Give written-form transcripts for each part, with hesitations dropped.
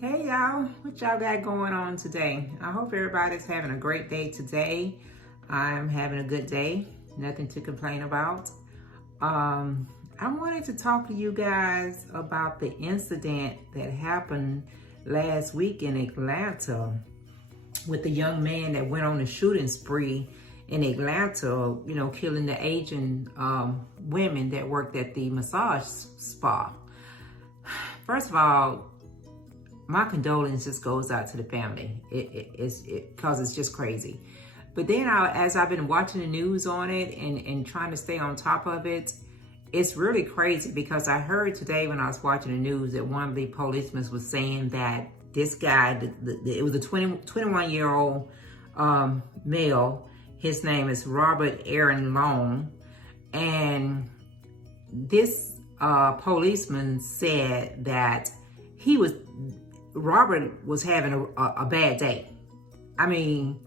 Hey y'all, what y'all got going on today? I hope everybody's having a great day today. I'm having a good day, nothing to complain about. I wanted to talk to you guys about the incident that happened last week in Atlanta with the young man that went on a shooting spree in Atlanta, killing the Asian women that worked at the massage spa. First of all, my condolences goes out to the family. Because it's just crazy. But then as I've been watching the news on it and trying to stay on top of it, it's really crazy because I heard today when I was watching the news that one of the policemen was saying that this guy, it was a 21-year-old male. His name is Robert Aaron Long. And this policeman said that Robert was having a bad day. I mean,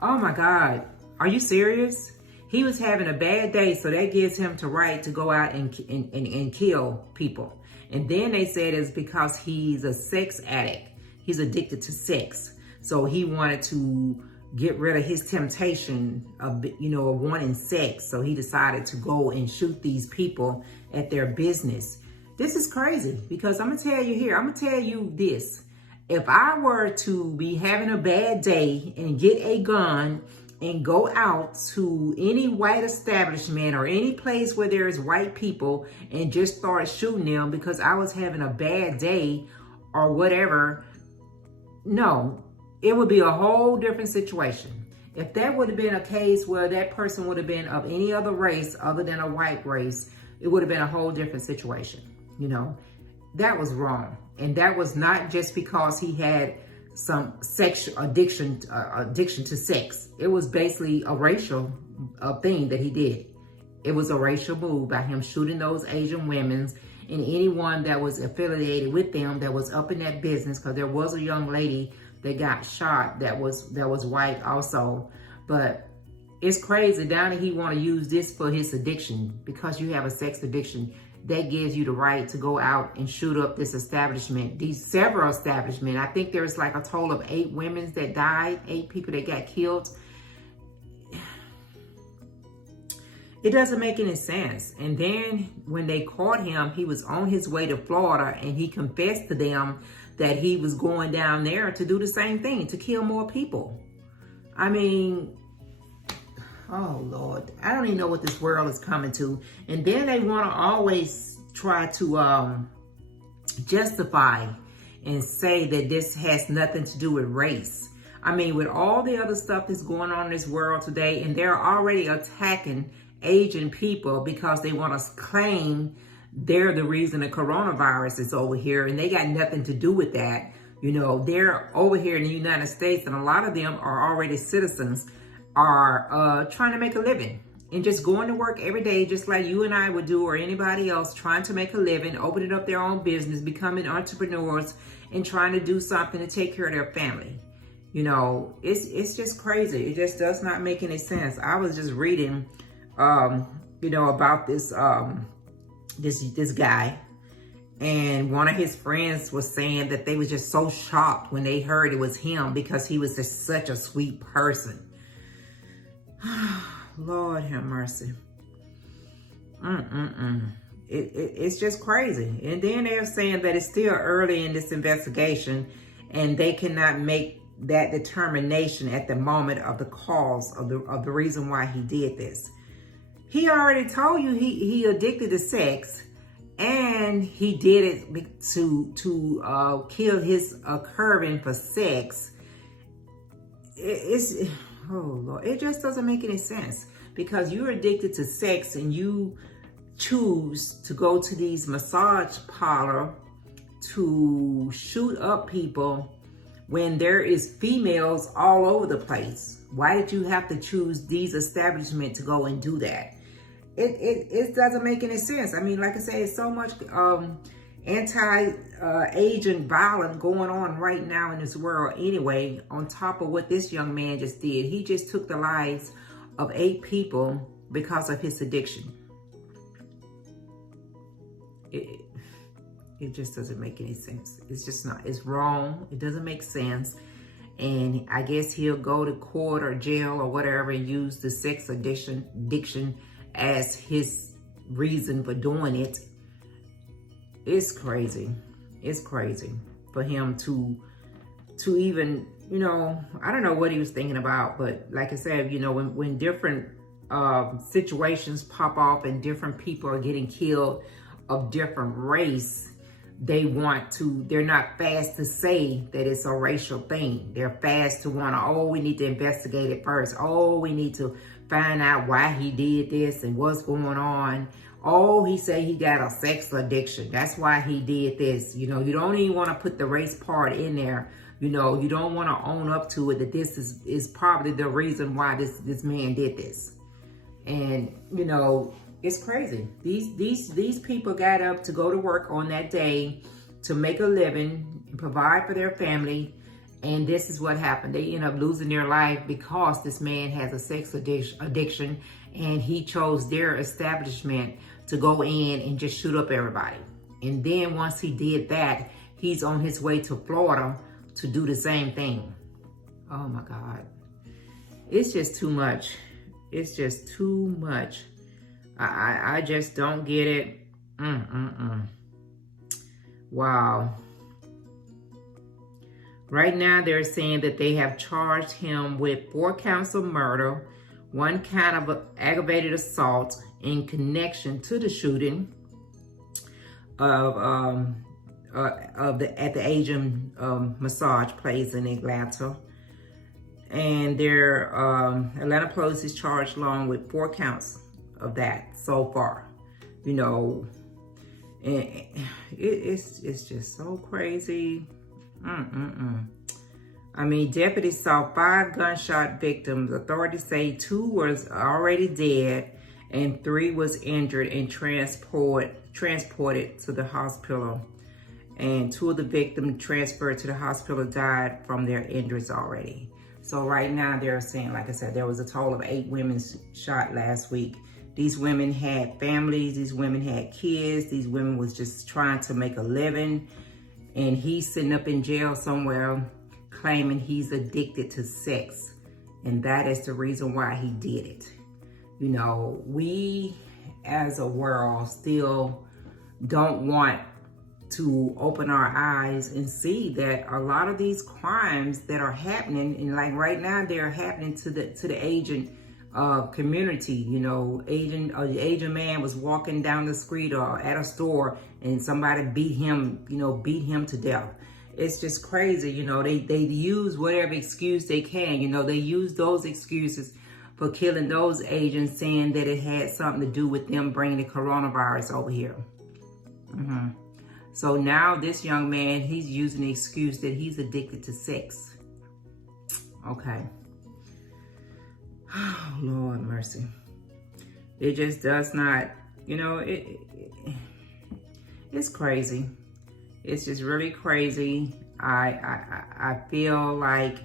oh my God, are you serious? He was having a bad day, so that gives him the right to go out and kill people. And then they said it's because he's a sex addict. He's addicted to sex. So he wanted to get rid of his temptation of wanting sex. So he decided to go and shoot these people at their business. This is crazy because I'm going to tell you this. If I were to be having a bad day and get a gun and go out to any white establishment or any place where there is white people and just start shooting them because I was having a bad day or whatever, no, it would be a whole different situation. If that would have been a case where that person would have been of any other race other than a white race, it would have been a whole different situation. That was wrong. And that was not just because he had some sexual addiction to sex. It was basically a racial thing that he did. It was a racial move by him shooting those Asian women and anyone that was affiliated with them that was up in that business, because there was a young lady that got shot that was white also. But it's crazy. Down he want to use this for his addiction. Because you have a sex addiction, that gives you the right to go out and shoot up this establishment, these several establishments. I think there's like a total of 8 women that died, 8 people that got killed. It doesn't make any sense. And then when they caught him, he was on his way to Florida and he confessed to them that he was going down there to do the same thing, to kill more people. I mean, oh Lord, I don't even know what this world is coming to. And then they want to always try to justify and say that this has nothing to do with race. I mean, with all the other stuff that's going on in this world today, and they're already attacking Asian people because they want to claim they're the reason the coronavirus is over here, and they got nothing to do with that. They're over here in the United States, and a lot of them are already citizens, are trying to make a living and just going to work every day, just like you and I would do, or anybody else trying to make a living, opening up their own business, becoming entrepreneurs, and trying to do something to take care of their family. It's just crazy. It just does not make any sense. I was just reading, about this this guy, and one of his friends was saying that they was just so shocked when they heard it was him because he was just such a sweet person. Lord have mercy. It's just crazy. And then they're saying that it's still early in this investigation and they cannot make that determination at the moment of the cause of the reason why he did this. He already told you he addicted to sex, and he did it to kill his craving for sex. Oh Lord, it just doesn't make any sense, because you're addicted to sex and you choose to go to these massage parlor to shoot up people when there is females all over the place. Why did you have to choose these establishments to go and do that? It doesn't make any sense. I mean, like I say, it's so much anti-Asian violence going on right now in this world anyway, on top of what this young man just did. He just took the lives of 8 people because of his addiction. It just doesn't make any sense. It's just not. It's wrong. It doesn't make sense. And I guess he'll go to court or jail or whatever and use the sex addiction as his reason for doing it. It's crazy. It's crazy for him to even, you know, I don't know what he was thinking about, but like I said, you know, when different situations pop off and different people are getting killed of different race, they're not fast to say that it's a racial thing. They're fast to want to, oh, we need to investigate it first. Oh, we need to find out why he did this and what's going on. Oh, he said he got a sex addiction. That's why he did this. You know, you don't even want to put the race part in there. You know, you don't want to own up to it that this is probably the reason why this man did this. And, you know, it's crazy. These people got up to go to work on that day to make a living and provide for their family. And this is what happened. They end up losing their life because this man has a sex addiction and he chose their establishment to go in and just shoot up everybody. And then once he did that, he's on his way to Florida to do the same thing. Oh my God. It's just too much. It's just too much. I just don't get it. Wow. Right now, they're saying that they have charged him with 4 counts of murder, 1 count of aggravated assault in connection to the shooting at the Asian massage place in Atlanta. And their Atlanta police is charged along with 4 counts of that so far. You know, and it's just so crazy. I mean, deputies saw 5 gunshot victims. Authorities say 2 was already dead and 3 was injured and transported to the hospital. And 2 of the victims transferred to the hospital died from their injuries already. So right now they're saying, like I said, there was a total of 8 women shot last week. These women had families. These women had kids. These women was just trying to make a living. And he's sitting up in jail somewhere claiming he's addicted to sex. And that is the reason why he did it. You know, we as a world still don't want to open our eyes and see that a lot of these crimes that are happening, and like right now, they're happening to the Asian community. You know, the Asian man was walking down the street or at a store and somebody beat him to death. It's just crazy. You know, they use whatever excuse they can. You know, they use those excuses for killing those Asians, saying that it had something to do with them bringing the coronavirus over here. So now this young man, he's using the excuse that he's addicted to sex. Okay. Oh, Lord mercy. It just does not, you know, it's crazy. It's just really crazy. I feel like,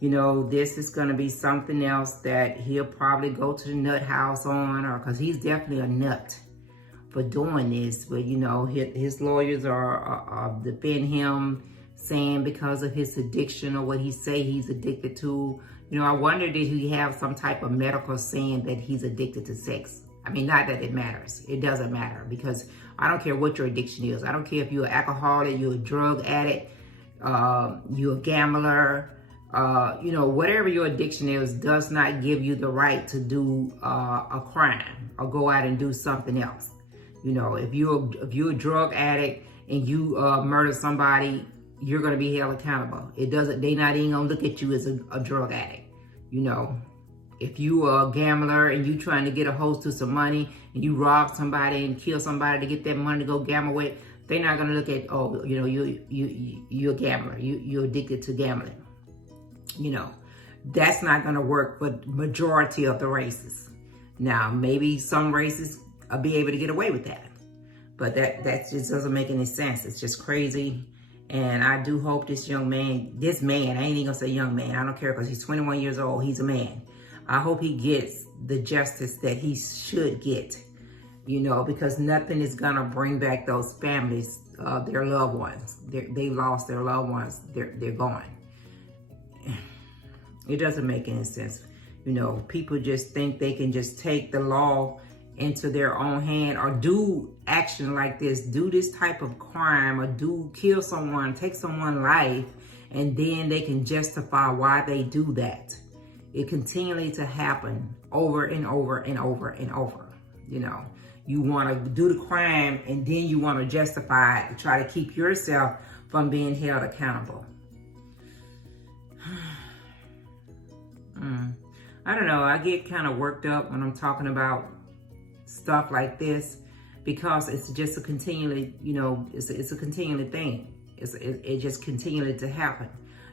you know, this is going to be something else that he'll probably go to the nut house on, or because he's definitely a nut for doing this. But, you know, his lawyers are defending him, saying because of his addiction or what he say he's addicted to. You know, I wonder, did he have some type of medical saying that he's addicted to sex? I mean, not that it matters. It doesn't matter, because I don't care what your addiction is. I don't care if you're an alcoholic, you're a drug addict, you're a gambler, you know, whatever your addiction is does not give you the right to do a crime or go out and do something else. You know, if you're a drug addict and you murder somebody, you're going to be held accountable. They're not even going to look at you as a drug addict. You know, if you are a gambler and you trying to get a hold to some money and you rob somebody and kill somebody to get that money to go gamble with, they're not going to look at, oh, you know, you're a gambler. You're addicted to gambling. You know, that's not going to work for the majority of the races. Now, maybe some races will be able to get away with that, but that just doesn't make any sense. It's just crazy. And I do hope this man, I ain't even gonna say young man, I don't care, because he's 21 years old, he's a man. I hope he gets the justice that he should get, you know, because nothing is gonna bring back those families their loved ones. They lost their loved ones. They're gone. It doesn't make any sense. You know, people just think they can just take the law into their own hand or do action like this, do this type of crime, or kill someone, take someone's life, and then they can justify why they do that. It continually to happen over and over and over and over. You know, you want to do the crime and then you want to justify it to try to keep yourself from being held accountable. I don't know. I get kind of worked up when I'm talking about stuff like this because it's just a continually, you know, it's a continually thing. It just continually to happen,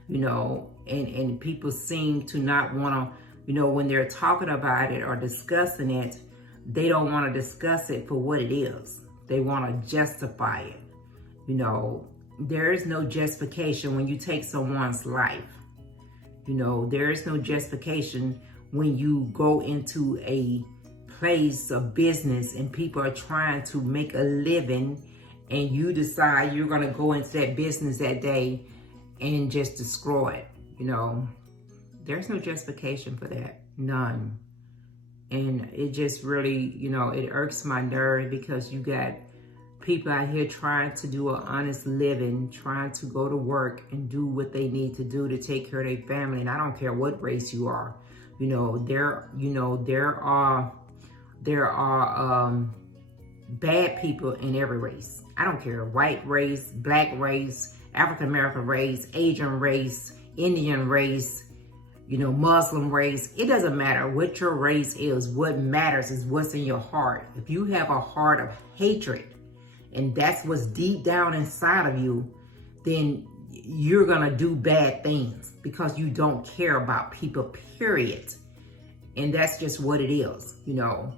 you know, and people seem to not want to, you know, when they're talking about it or discussing it, they don't want to discuss it for what it is. They want to justify it. You know, there is no justification when you take someone's life. You know, there is no justification when you go into a place of business and people are trying to make a living and you decide you're going to go into that business that day and just destroy it. You know, there's no justification for that. None. And it just really, you know, it irks my nerve because you got people out here trying to do an honest living, trying to go to work and do what they need to do to take care of their family. And I don't care what race you are. You know, there are bad people in every race. I don't care, white race, black race, African American race, Asian race, Indian race, you know, Muslim race. It doesn't matter what your race is. What matters is what's in your heart. If you have a heart of hatred and that's what's deep down inside of you, then you're gonna do bad things because you don't care about people, period. And that's just what it is. You know,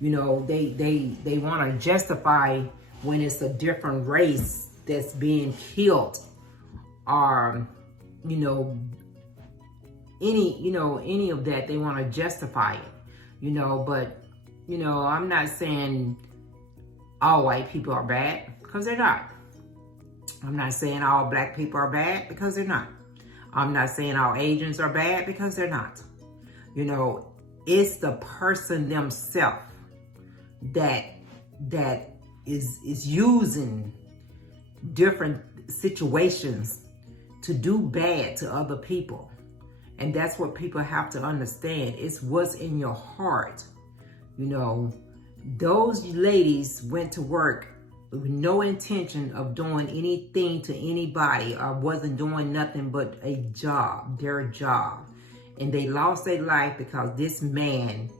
they want to justify when it's a different race that's being killed, or any of that. They want to justify it, but I'm not saying all white people are bad, because they're not. I'm not saying all black people are bad, because they're not. I'm not saying all Asians are bad, because they're not. It's the person themselves that is using different situations to do bad to other people. And that's what people have to understand. It's what's in your heart. Those ladies went to work with no intention of doing anything to anybody, or wasn't doing nothing but a job, their job. And they lost their life because this man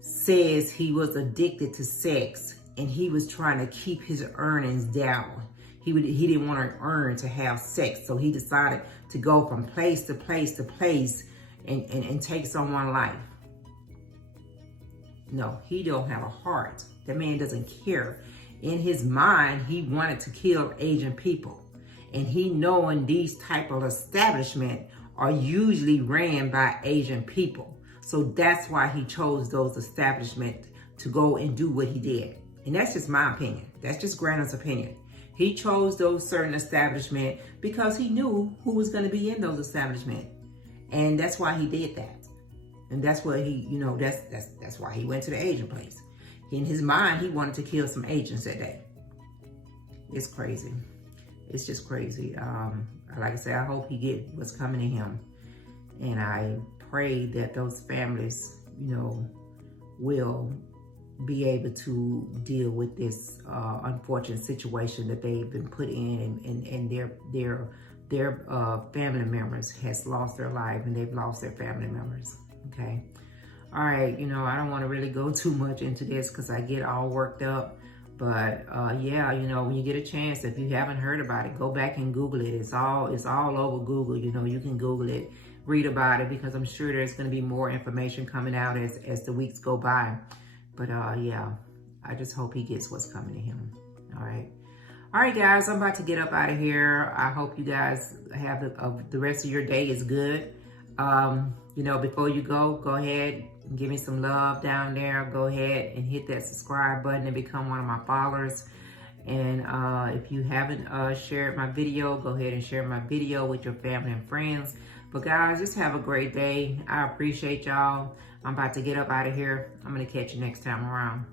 says he was addicted to sex and he was trying to keep his earnings down. He didn't want to earn to have sex. So he decided to go from place to place to place and take someone's life. No, he don't have a heart. That man doesn't care. In his mind, he wanted to kill Asian people. And he knowing these type of establishment are usually ran by Asian people. So that's why he chose those establishments to go and do what he did. And that's just my opinion. That's just Granna's opinion. He chose those certain establishments because he knew who was going to be in those establishments. And that's why he did that. And that's what he, that's why he went to the Asian place. In his mind, he wanted to kill some Asians that day. It's crazy. It's just crazy. Like I said, I hope he get what's coming to him. And I pray that those families, will be able to deal with this unfortunate situation that they've been put in, and their family members has lost their life, and they've lost their family members. Okay. All right. I don't want to really go too much into this because I get all worked up. But yeah, when you get a chance, if you haven't heard about it, go back and Google it. It's all over Google. You can Google it, read about it, because I'm sure there's going to be more information coming out as the weeks go by. But yeah, I just hope he gets what's coming to him. All right. All right, guys, I'm about to get up out of here. I hope you guys have the rest of your day is good. Before you go ahead and give me some love down there. Go ahead and hit that subscribe button and become one of my followers. And if you haven't shared my video, go ahead and share my video with your family and friends. But guys, just have a great day. I appreciate y'all. I'm about to get up out of here. I'm going to catch you next time around.